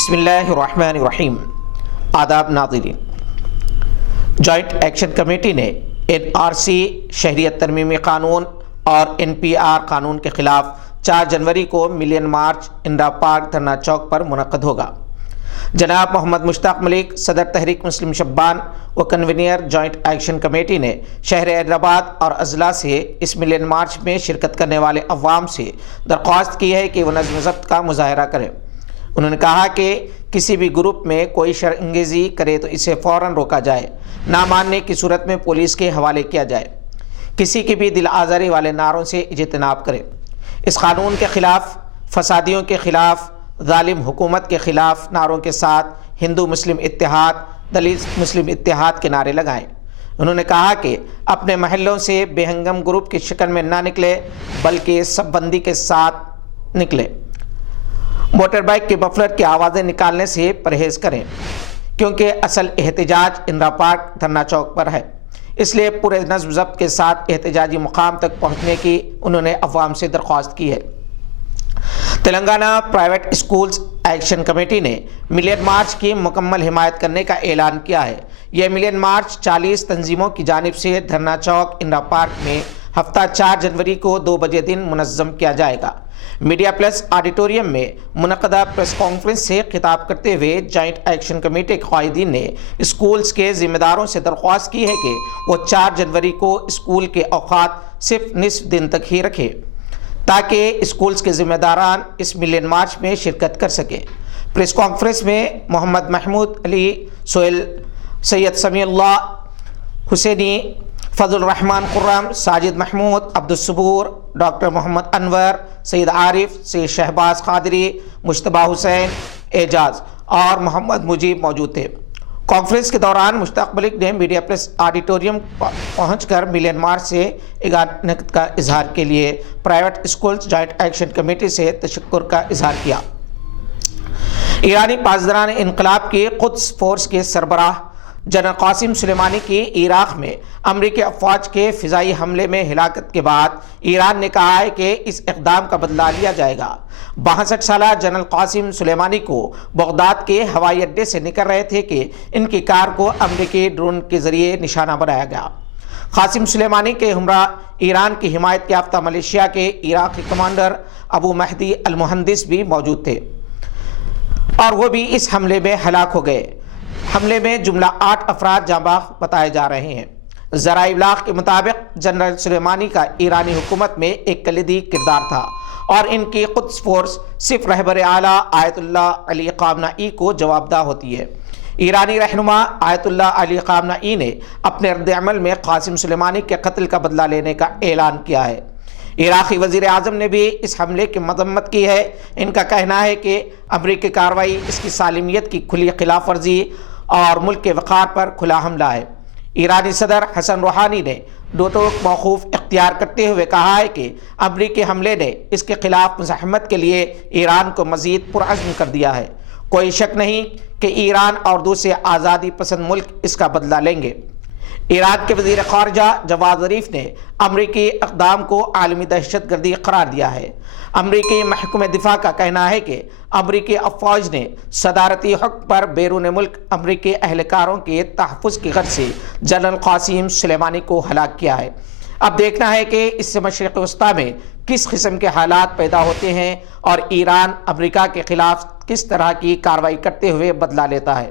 بسم اللہ الرحمن الرحیم۔ آداب ناظرین، جوائنٹ ایکشن کمیٹی نے NRC شہریت ترمیمی قانون اور NPR قانون کے خلاف 4 جنوری کو ملین مارچ انڈا پارک دھرنا چوک پر منعقد ہوگا۔ جناب محمد مشتاق ملک، صدر تحریک مسلم شبان و کنوینر جوائنٹ ایکشن کمیٹی نے شہر حیدرآباد اور اضلاع سے اس ملین مارچ میں شرکت کرنے والے عوام سے درخواست کی ہے کہ وہ نظم و ضبط کا مظاہرہ کریں۔ انہوں نے کہا کہ کسی بھی گروپ میں کوئی شر انگیزی کرے تو اسے فوراً روکا جائے، نہ ماننے کی صورت میں پولیس کے حوالے کیا جائے۔ کسی کی بھی دل آزاری والے نعروں سے اجتناب کرے۔ اس قانون کے خلاف، فسادیوں کے خلاف، ظالم حکومت کے خلاف نعروں کے ساتھ ہندو مسلم اتحاد، دلت مسلم اتحاد کے نعرے لگائیں۔ انہوں نے کہا کہ اپنے محلوں سے بے ہنگم گروپ کی شکل میں نہ نکلے بلکہ سب بندی کے ساتھ نکلے۔ موٹر بائک کے مفلر کی آوازیں نکالنے سے پرہیز کریں، کیونکہ اصل احتجاج انڈا پارک دھرنا چوک پر ہے۔ اس لیے پورے نظم و ضبط کے ساتھ احتجاجی مقام تک پہنچنے کی انہوں نے عوام سے درخواست کی ہے۔ Telangana private schools action committee نے ملین مارچ کی مکمل حمایت کرنے کا اعلان کیا ہے۔ یہ ملین مارچ 40 تنظیموں کی جانب سے دھرنا چوک انڈا پارک میں ہفتہ 4 جنوری کو 2 بجے دن منظم کیا جائے گا۔ میڈیا پلس آڈیٹوریم میں منعقدہ پریس کانفرنس سے خطاب کرتے ہوئے جوائنٹ ایکشن کمیٹی کے قائدین نے اسکولز کے ذمہ داروں سے درخواست کی ہے کہ وہ 4 جنوری کو اسکول کے اوقات صرف نصف دن تک ہی رکھیں تاکہ اسکولز کے ذمہ داران اس ملین مارچ میں شرکت کر سکیں۔ پریس کانفرنس میں محمد محمود علی سہیل، سید سمیع اللہ حسینی، فضل الرحمن خرم، ساجد محمود، عبدالصبور، ڈاکٹر محمد انور، سید عارف، سید شہباز قادری، مجتبیٰ حسین، اعجاز اور محمد مجیب موجود تھے۔ کانفرنس کے دوران مشتاق ملک نے میڈیا پلس آڈیٹوریم پہنچ کر ملین مارچ سے اعانت کا اظہار کے لیے private schools joint action committee سے تشکر کا اظہار کیا۔ ایرانی پاسداران انقلاب کی قدس فورس کے سربراہ جنرل قاسم سلیمانی کی عراق میں امریکی افواج کے فضائی حملے میں ہلاکت کے بعد ایران نے کہا ہے کہ اس اقدام کا بدلہ لیا جائے گا۔ 62 سالہ جنرل قاسم سلیمانی کو بغداد کے ہوائی اڈے سے نکل رہے تھے کہ ان کی کار کو امریکی ڈرون کے ذریعے نشانہ بنایا گیا۔ قاسم سلیمانی کے ہمراہ ایران کی حمایت یافتہ ملیشیا کے عراقی کمانڈر ابو مہدی المہندس بھی موجود تھے اور وہ بھی اس حملے میں ہلاک ہو گئے۔ حملے میں جملہ 8 افراد جاں بحق بتائے جا رہے ہیں۔ ذرائع ابلاغ کے مطابق جنرل سلیمانی کا ایرانی حکومت میں ایک کلیدی کردار تھا اور ان کی قدس فورس صرف رہبر اعلیٰ آیت اللہ علی خامنہ کو جواب دہ ہوتی ہے۔ ایرانی رہنما آیت اللہ علی خامنہ نے اپنے رد عمل میں قاسم سلیمانی کے قتل کا بدلہ لینے کا اعلان کیا ہے۔ عراقی وزیر اعظم نے بھی اس حملے کی مذمت کی ہے۔ ان کا کہنا ہے کہ امریکی کارروائی اس کی سالمیت کی کھلی خلاف ورزی اور ملک کے وقار پر کھلا حملہ ہے۔ ایرانی صدر حسن روحانی نے دو ٹوک موقف اختیار کرتے ہوئے کہا ہے کہ امریکی حملے نے اس کے خلاف مزاحمت کے لیے ایران کو مزید پرعزم کر دیا ہے۔ کوئی شک نہیں کہ ایران اور دوسرے آزادی پسند ملک اس کا بدلہ لیں گے۔ ایران کے وزیر خارجہ جواد ظریف نے امریکی اقدام کو عالمی دہشت گردی قرار دیا ہے۔ امریکی محکمہ دفاع کا کہنا ہے کہ امریکی افواج نے صدارتی حکم پر بیرون ملک امریکی اہلکاروں کے تحفظ کی غرض سے جنرل قاسم سلیمانی کو ہلاک کیا ہے۔ اب دیکھنا ہے کہ اس سے مشرق وسطیٰ میں کس قسم کے حالات پیدا ہوتے ہیں اور ایران امریکہ کے خلاف کس طرح کی کارروائی کرتے ہوئے بدلہ لیتا ہے۔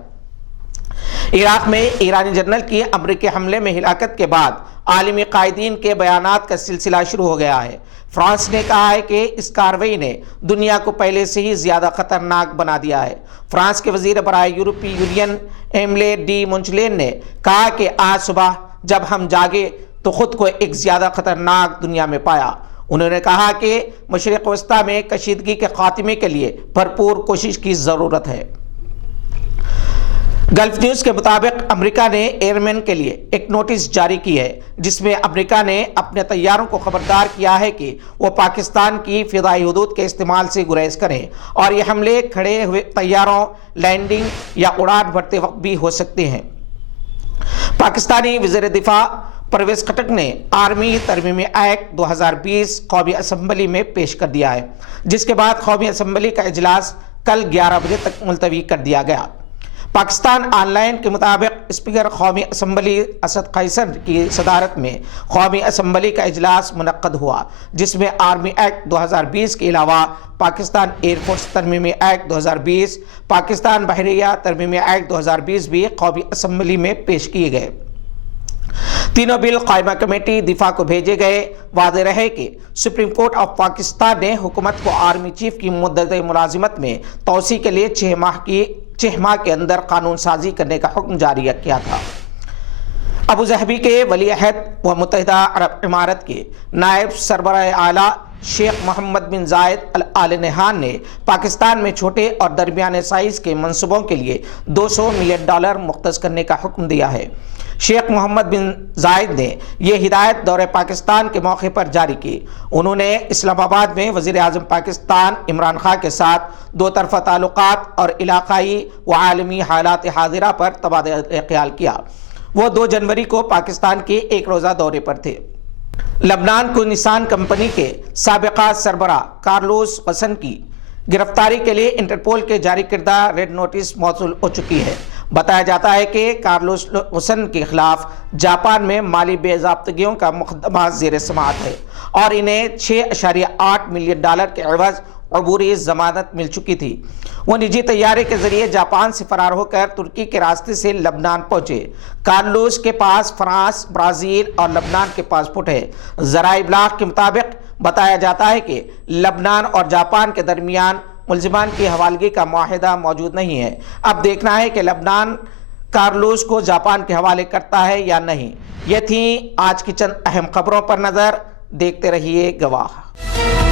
عراق میں ایرانی جنرل کی امریکی حملے میں ہلاکت کے بعد عالمی قائدین کے بیانات کا سلسلہ شروع ہو گیا ہے۔ فرانس نے کہا ہے کہ اس کارروائی نے دنیا کو پہلے سے ہی زیادہ خطرناک بنا دیا ہے۔ فرانس کے وزیر برائے یورپی یونین ایملے ڈی مونچلین نے کہا کہ آج صبح جب ہم جاگے تو خود کو ایک زیادہ خطرناک دنیا میں پایا۔ انہوں نے کہا کہ مشرق وسطیٰ میں کشیدگی کے خاتمے کے لیے بھرپور کوشش کی ضرورت ہے۔ گلف نیوز کے مطابق امریکہ نے ایئرمین کے لیے ایک نوٹس جاری کی ہے جس میں امریکہ نے اپنے طیاروں کو خبردار کیا ہے کہ وہ پاکستان کی فضائی حدود کے استعمال سے گریز کریں اور یہ حملے کھڑے ہوئے طیاروں، لینڈنگ یا اڑان بھرتے وقت بھی ہو سکتے ہیں۔ پاکستانی وزیر دفاع پرویز خٹک نے آرمی ترمیمی ایکٹ 2020 قومی اسمبلی میں پیش کر دیا ہے، جس کے بعد قومی اسمبلی کا اجلاس کل 11 بجے تک ملتوی کر دیا گیا۔ پاکستان آن لائن کے مطابق اسپیکر قومی اسمبلی اسد قیصر کی صدارت میں قومی اسمبلی کا اجلاس منعقد ہوا، جس میں آرمی ایکٹ 2020 کے علاوہ پاکستان ایئر فورس ترمیمی ایکٹ 2020، پاکستان بحریہ ترمیمی ایکٹ 2020 بھی قومی اسمبلی میں پیش کیے گئے۔ تینوں بل قائمہ کمیٹی دفاع کو بھیجے گئے۔ واضح رہے کہ سپریم کورٹ آف پاکستان نے حکومت کو آرمی چیف کی مدت ملازمت میں توسیع کے لیے 6 ماہ کے اندر قانون سازی کرنے کا حکم جاری کیا تھا۔ ابوظہبی کے ولی عہد و متحدہ عرب امارات کے نائب سربراہ اعلیٰ شیخ محمد بن زاید آل نہیان نے پاکستان میں چھوٹے اور درمیانے سائز کے منصوبوں کے لیے $200 ملین مختص کرنے کا حکم دیا ہے۔ شیخ محمد بن زاید نے یہ ہدایت دورہ پاکستان کے موقع پر جاری کی۔ انہوں نے اسلام آباد میں وزیر اعظم پاکستان عمران خان کے ساتھ دو طرفہ تعلقات اور علاقائی و عالمی حالات حاضرہ پر تبادلہ خیال کیا۔ وہ 2 جنوری کو پاکستان کے ایک روزہ دورے پر تھے۔ لبنان کو نسان کمپنی کے سابقہ سربراہ کارلوس حسین کی گرفتاری کے لیے انٹرپول کے جاری کردہ ریڈ نوٹس موصول ہو چکی ہے۔ بتایا جاتا ہے کہ کارلوس حسین کے خلاف جاپان میں مالی بے ضابطگیوں کا مقدمہ زیر سماعت ہے اور انہیں $6.8 ملین کے عوض عبوری ضمانت مل چکی تھی۔ وہ نجی طیارے کے ذریعے جاپان سے فرار ہو کر ترکی کے راستے سے لبنان پہنچے۔ کارلوس کے پاس فرانس، برازیل اور لبنان کے پاسپورٹ ہے۔ ذرائع ابلاغ کے مطابق بتایا جاتا ہے کہ لبنان اور جاپان کے درمیان ملزمان کی حوالگی کا معاہدہ موجود نہیں ہے۔ اب دیکھنا ہے کہ لبنان کارلوس کو جاپان کے حوالے کرتا ہے یا نہیں۔ یہ تھیں آج کی چند اہم خبروں پر نظر۔ دیکھتے رہیے گواہ۔